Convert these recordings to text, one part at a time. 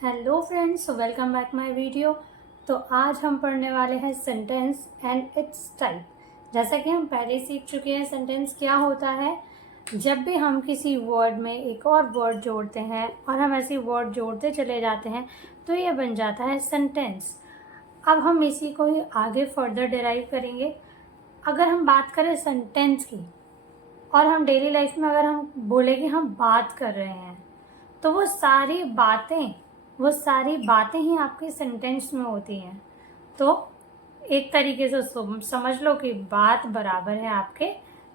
Hello friends, welcome back my video. तो आज हम पढ़ने वाले हैं सेंटेंस एंड इट्स टाइप। जैसा कि हम पहले सीख चुके हैं, सेंटेंस क्या होता है। जब भी हम किसी वर्ड में एक और वर्ड जोड़ते हैं और हम ऐसी वर्ड जोड़ते चले जाते हैं तो ये बन जाता है सेंटेंस। अब हम इसी को ही आगे फर्दर डिराइव करेंगे। अगर हम बात करें सेंटेंस की और हम डेली लाइफ में अगर हम बोले कि हम बात कर रहे हैं तो वो सारी बातें ही आपके सेंटेंस में होती हैं। तो एक तरीके से समझ लो कि बात बराबर है आपके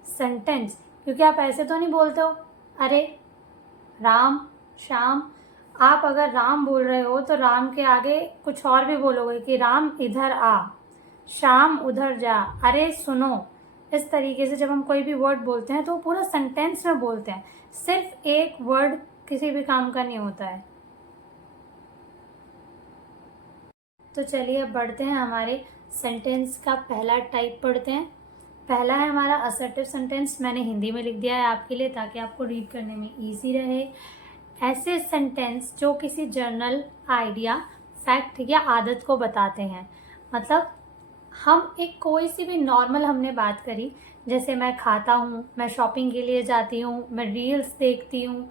सेंटेंस। क्योंकि आप ऐसे तो नहीं बोलते हो, अरे राम श्याम। आप अगर राम बोल रहे हो तो राम के आगे कुछ और भी बोलोगे कि राम इधर आ, श्याम उधर जा, अरे सुनो। इस तरीके से जब हम कोई भी वर्ड बोलते हैं तो वो पूरा सेंटेंस में बोलते हैं। सिर्फ एक वर्ड किसी भी काम का नहीं होता है। तो चलिए अब बढ़ते हैं, हमारे सेंटेंस का पहला टाइप पढ़ते हैं। पहला है हमारा असर्टिव सेंटेंस। मैंने हिंदी में लिख दिया है आपके लिए ताकि आपको रीड करने में इजी रहे। ऐसे सेंटेंस जो किसी जर्नल, आइडिया, फैक्ट या आदत को बताते हैं। मतलब हम एक कोई सी भी नॉर्मल हमने बात करी, जैसे मैं खाता हूँ, मैं शॉपिंग के लिए जाती हूँ, मैं रील्स देखती हूँ,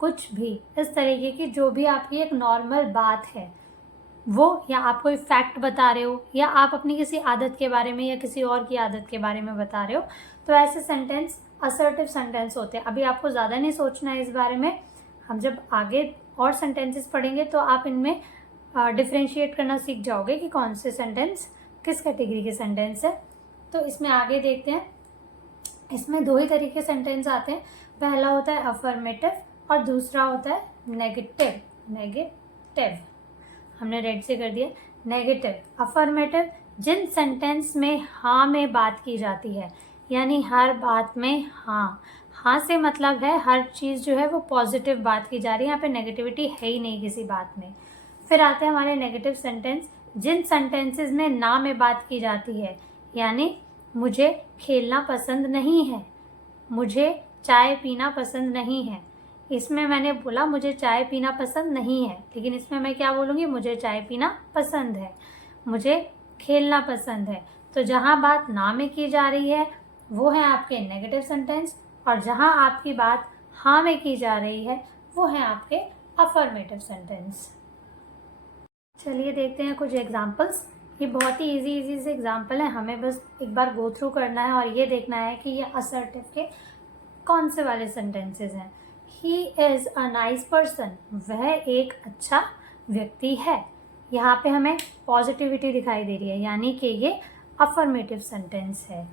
कुछ भी इस तरीके की जो भी आपकी एक नॉर्मल बात है वो, या आप कोई फैक्ट बता रहे हो या आप अपनी किसी आदत के बारे में या किसी और की आदत के बारे में बता रहे हो, तो ऐसे सेंटेंस असर्टिव सेंटेंस होते हैं। अभी आपको ज़्यादा नहीं सोचना है इस बारे में। हम जब आगे और सेंटेंसेस पढ़ेंगे तो आप इनमें डिफ्रेंशिएट करना सीख जाओगे कि कौन से सेंटेंस किस कैटेगरी के सेंटेंस है। तो इसमें आगे देखते हैं। इसमें दो ही तरीके सेंटेंस आते हैं। पहला होता है अफर्मेटिव और दूसरा होता है नेगेटिव। हमने रेड से कर दिया। नेगेटिव। अफर्मेटिव, जिन सेंटेंस में हाँ में बात की जाती है, यानी हर बात में हाँ। हाँ से मतलब है हर चीज़ जो है वो पॉजिटिव बात की जा रही है, यहाँ पे नेगेटिविटी है ही नहीं किसी बात में। फिर आते हैं हमारे नेगेटिव सेंटेंस, जिन सेंटेंसेस में ना में बात की जाती है, यानी मुझे खेलना पसंद नहीं है, मुझे चाय पीना पसंद नहीं है। इसमें मैंने बोला मुझे चाय पीना पसंद नहीं है, लेकिन इसमें मैं क्या बोलूँगी, मुझे चाय पीना पसंद है, मुझे खेलना पसंद है। तो जहाँ बात ना में की जा रही है वो है आपके नेगेटिव सेंटेंस, और जहाँ आपकी बात हाँ में की जा रही है वो है आपके अफर्मेटिव सेंटेंस। चलिए देखते हैं कुछ एग्जाम्पल्स। ये बहुत ही इजी से एग्जाम्पल है, हमें बस एक बार गो थ्रू करना है और ये देखना है कि ये असर्टिव के कौन से वाले सेंटेंसेस हैं। He is a nice person, वह एक अच्छा व्यक्ति है। यहाँ पे हमें पॉजिटिविटी दिखाई दे रही है, यानी कि ये अफर्मेटिव सेंटेंस है।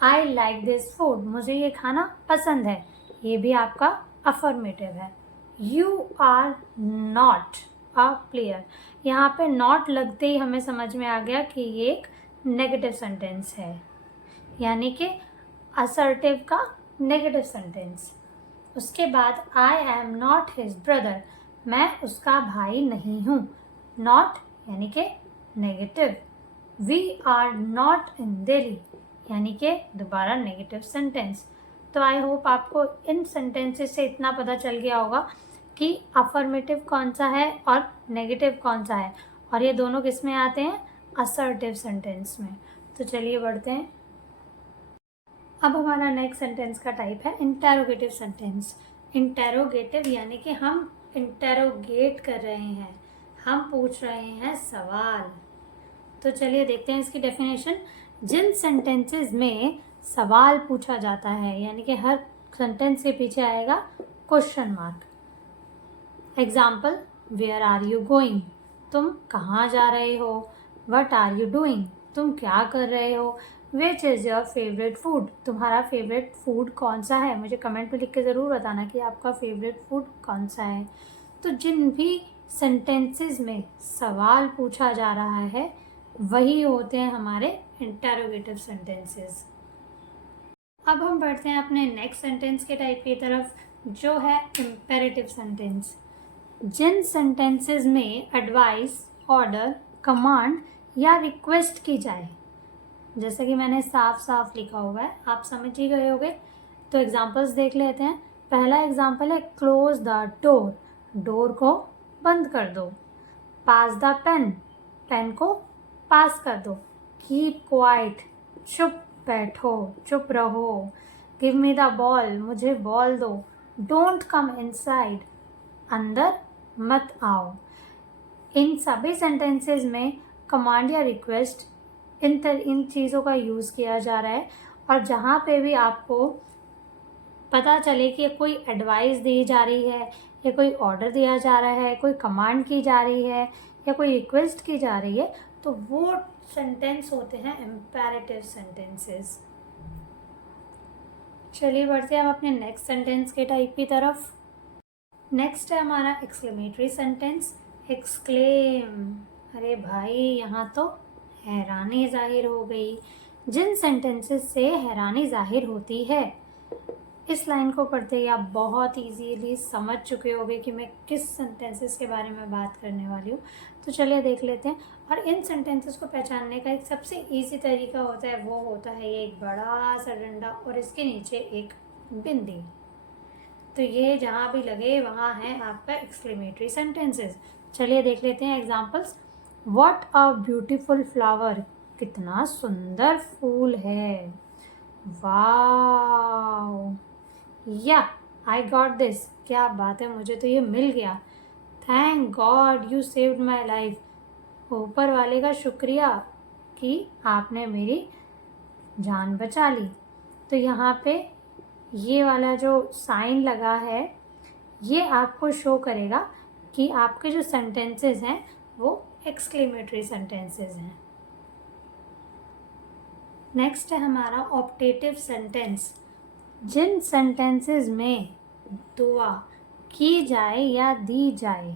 आई लाइक दिस फूड, मुझे ये खाना पसंद है, ये भी आपका अफर्मेटिव है। You are not a player, यहाँ पे नॉट लगते ही हमें समझ में आ गया कि ये एक नेगेटिव सेंटेंस है, यानी कि असर्टिव का नेगेटिव सेंटेंस। उसके बाद I am not his brother, मैं उसका भाई नहीं हूँ। नॉट यानी कि negative. We are not in Delhi, यानी कि दोबारा नेगेटिव सेंटेंस। तो आई होप आपको इन सेंटेंसेस से इतना पता चल गया होगा कि अफर्मेटिव कौन सा है और नेगेटिव कौन सा है, और ये दोनों किस में आते हैं, असर्टिव सेंटेंस में। तो चलिए बढ़ते हैं। अब हमारा नेक्स्ट सेंटेंस का टाइप है इंटेरोगेटिव सेंटेंस। इंटेरोगेटिव यानी कि हम इंटेरोगेट कर रहे हैं, हम पूछ रहे हैं सवाल। तो चलिए देखते हैं इसकी डेफिनेशन। जिन सेंटेंसेस में सवाल पूछा जाता है, यानी कि हर सेंटेंस के पीछे आएगा question mark. Example, where are you going, तुम कहाँ जा रहे हो। वट आर यू डूइंग, तुम क्या कर रहे हो। Which is your favourite food, तुम्हारा फेवरेट फूड कौन सा है। मुझे कमेंट में लिख के ज़रूर बताना कि आपका फेवरेट फूड कौन सा है। तो जिन भी सेंटेंसेस में सवाल पूछा जा रहा है वही होते हैं हमारे इंटेरोगेटिव सेंटेंसेस। अब हम बढ़ते हैं अपने नेक्स्ट सेंटेंस के टाइप की तरफ, जो है इम्पेरेटिव सेंटेंस। जिन सेंटेंसेस में एडवाइस, ऑर्डर, कमांड या रिक्वेस्ट की जाए, जैसे कि मैंने साफ साफ लिखा हुआ है, आप समझ ही गए होंगे। तो एग्जांपल्स देख लेते हैं। पहला एग्जांपल है क्लोज द डोर, डोर को बंद कर दो। पास द पेन, पेन को पास कर दो। कीप क्वाइट, चुप बैठो, चुप रहो। गिव मी द बॉल, मुझे बॉल दो। डोंट कम इनसाइड, अंदर मत आओ। इन सभी सेंटेंसेस में कमांड या रिक्वेस्ट इन चीज़ों का यूज़ किया जा रहा है। और जहाँ पे भी आपको पता चले कि कोई एडवाइस दी जा रही है या कोई ऑर्डर दिया जा रहा है, कोई कमांड की जा रही है या कोई रिक्वेस्ट की जा रही है, तो वो सेंटेंस होते हैं इम्पेरेटिव सेंटेंसेस। चलिए बढ़ते हैं हम अपने नेक्स्ट सेंटेंस के टाइप की तरफ। नेक्स्ट है हमारा एक्सक्लेमेटरी सेंटेंस। एक्सक्लेम, अरे भाई यहाँ तो हैरानी जाहिर हो गई। जिन सेंटेंसेस से हैरानी जाहिर होती है, इस लाइन को पढ़ते ही आप बहुत इजीली समझ चुके होंगे कि मैं किस सेंटेंसेस के बारे में बात करने वाली हूँ। तो चलिए देख लेते हैं। और इन सेंटेंसेस को पहचानने का एक सबसे इजी तरीका होता है, वो होता है ये एक बड़ा सा डंडा और इसके नीचे एक बिंदी। तो ये जहाँ भी लगे वहाँ है आपका एक्सक्लेमेटरी सेंटेंसेस। चलिए देख लेते हैं examples. What a beautiful flower, कितना सुंदर फूल है। वाओ, या आई गॉट दिस, क्या बात है, मुझे तो ये मिल गया। Thank God you saved my life, ऊपर वाले का शुक्रिया कि आपने मेरी जान बचा ली। तो यहाँ पे ये वाला जो साइन लगा है ये आपको शो करेगा कि आपके जो सेंटेंसेस हैं वो एक्सक्लेमेटरी सेंटेंसेस हैं। नेक्स्ट है हमारा ऑप्टेटिव सेंटेंस। जिन सेंटेंसेस में दुआ की जाए या दी जाए,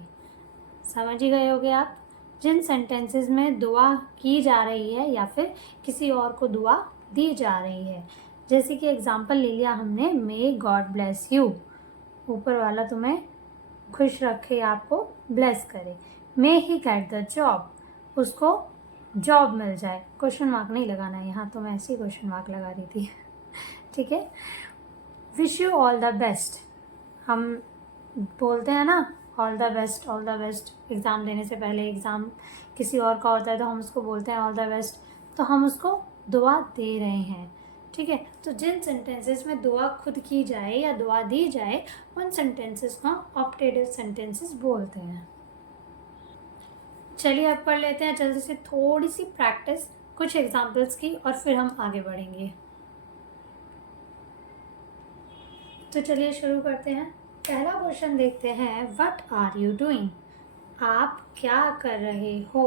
समझ ही गए होगे आप। जिन सेंटेंसेस में दुआ की जा रही है या फिर किसी और को दुआ दी जा रही है, जैसे कि एग्जांपल ले लिया हमने, मे गॉड ब्लेस यू, ऊपर वाला तुम्हें खुश रखे, आपको ब्लेस करे। मे ही गेट द जॉब, उसको जॉब मिल जाए। क्वेश्चन मार्क नहीं लगाना है यहाँ, तो मैं ऐसे ही क्वेश्चन मार्क लगा रही थी। ठीक है। Wish you all the best, हम बोलते हैं ना all the best, all the best. Exam देने से पहले, एग्ज़ाम किसी और का होता है तो हम उसको बोलते हैं ऑल द बेस्ट, तो हम उसको दुआ दे रहे हैं। ठीक है। तो जिन सेंटेंसेस में दुआ खुद की जाए या दुआ दी जाए, उन सेंटेंसेस को ऑप्टेटिव सेंटेंसेस बोलते हैं। चलिए अब पढ़ लेते हैं जल्दी से थोड़ी सी प्रैक्टिस कुछ एग्जाम्पल्स की और फिर हम आगे बढ़ेंगे। तो चलिए शुरू करते हैं। पहला क्वेश्चन देखते हैं, व्हाट आर यू डूइंग, आप क्या कर रहे हो,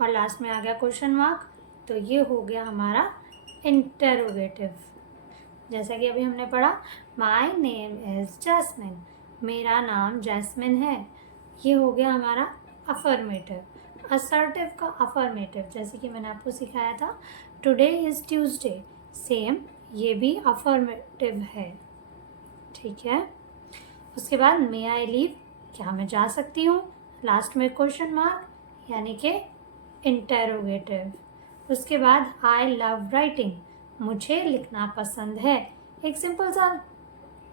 और लास्ट में आ गया क्वेश्चन मार्क, तो ये हो गया हमारा इंटरोगेटिव। जैसा कि अभी हमने पढ़ा, माई नेम इज़ जैस्मिन, मेरा नाम जैस्मिन है, ये हो गया हमारा अफर्मेटिव। असर्टिव का अफर्मेटिव, जैसे कि मैंने आपको सिखाया था, टुडे इज़ ट्यूसडे, सेम ये भी अफर्मेटिव है। ठीक है। उसके बाद मे आई लीव, क्या मैं जा सकती हूँ, लास्ट में क्वेश्चन मार्क यानी कि इंटरोगेटिव। उसके बाद आई लव राइटिंग, मुझे लिखना पसंद है। एक सिंपल सा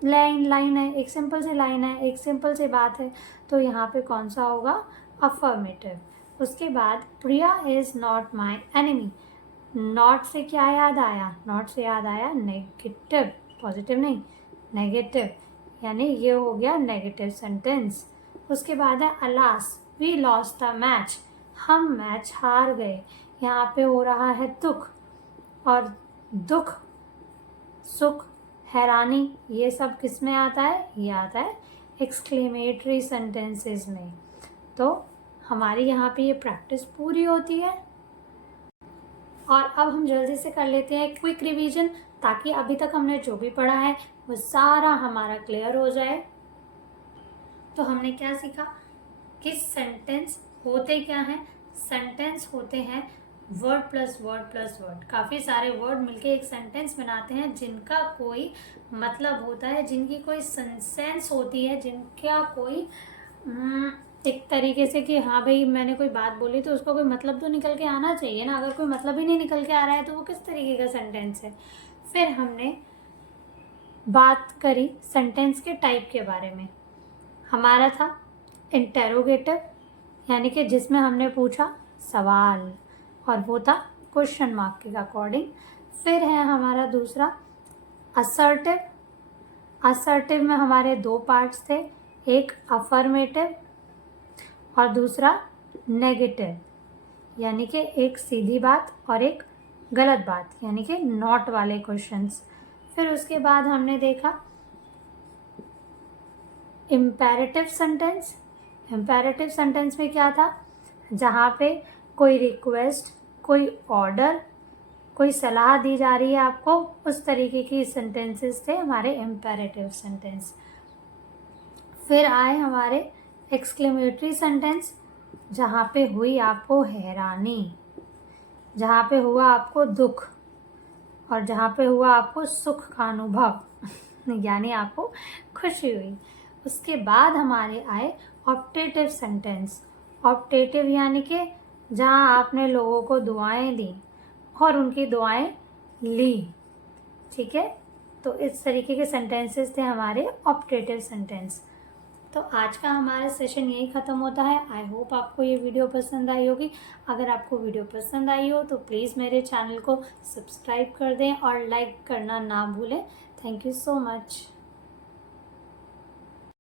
लाइन है, एक सिंपल सी लाइन है, एक सिंपल सी बात है, तो यहाँ पे कौन सा होगा, अफर्मेटिव। उसके बाद Priya is not my enemy, not से क्या याद आया, नॉट से याद आया नेगेटिव, पॉजिटिव नहीं, नेगेटिव, यानी ये हो गया नेगेटिव सेंटेंस। उसके बाद है alas we lost the match, हम मैच हार गए। यहाँ पे हो रहा है दुख, और दुख, सुख, हैरानी, ये सब किस में आता है, ये आता है एक्सक्लेमेटरी सेंटेंसेस में। तो हमारी यहाँ पे ये प्रैक्टिस पूरी होती है। और अब हम जल्दी से कर लेते हैं क्विक रिवीजन, ताकि अभी तक हमने जो भी पढ़ा है वो सारा हमारा क्लियर हो जाए। तो हमने क्या सीखा कि सेंटेंस होते क्या हैं। सेंटेंस होते हैं word plus word plus word, काफ़ी सारे वर्ड मिलके एक सेंटेंस बनाते हैं जिनका कोई मतलब होता है, जिनकी कोई सेंस होती है, जिनका कोई एक तरीके से कि हाँ भाई मैंने कोई बात बोली तो उसका कोई मतलब तो निकल के आना चाहिए ना। अगर कोई मतलब ही नहीं निकल के आ रहा है तो वो किस तरीके का सेंटेंस है। फिर हमने बात करी सेंटेंस के टाइप के बारे में। हमारा था इंटेरोगेटिव, यानी कि जिसमें हमने पूछा सवाल और वो था क्वेश्चन मार्क के अकॉर्डिंग। फिर है हमारा दूसरा असर्टिव। असर्टिव में हमारे दो पार्ट्स थे, एक अफर्मेटिव और दूसरा नेगेटिव, यानी कि एक सीधी बात और एक गलत बात, यानी कि नॉट वाले क्वेश्चंस। फिर उसके बाद हमने देखा इम्पेरेटिव सेंटेंस। इम्पेरेटिव सेंटेंस में क्या था, जहाँ पे कोई रिक्वेस्ट, कोई ऑर्डर, कोई सलाह दी जा रही है आपको, उस तरीके की सेंटेंसेस थे हमारे इम्पेरेटिव सेंटेंस। फिर आए हमारे एक्सक्लेमेटरी सेंटेंस, जहाँ पे हुई आपको हैरानी, जहाँ पे हुआ आपको दुख और जहाँ पे हुआ आपको सुख का अनुभव यानी आपको खुशी हुई। उसके बाद हमारे आए ऑप्टेटिव सेंटेंस। ऑप्टेटिव यानी कि जहाँ आपने लोगों को दुआएं दी और उनकी दुआएं ली, ठीक है। तो इस तरीके के सेंटेंसेस थे हमारे ऑप्टेटिव सेंटेंस। तो आज का हमारा सेशन यही ख़त्म होता है। आई होप आपको ये वीडियो पसंद आई होगी। अगर आपको वीडियो पसंद आई हो तो प्लीज़ मेरे चैनल को सब्सक्राइब कर दें और लाइक करना ना भूलें। Thank you so much.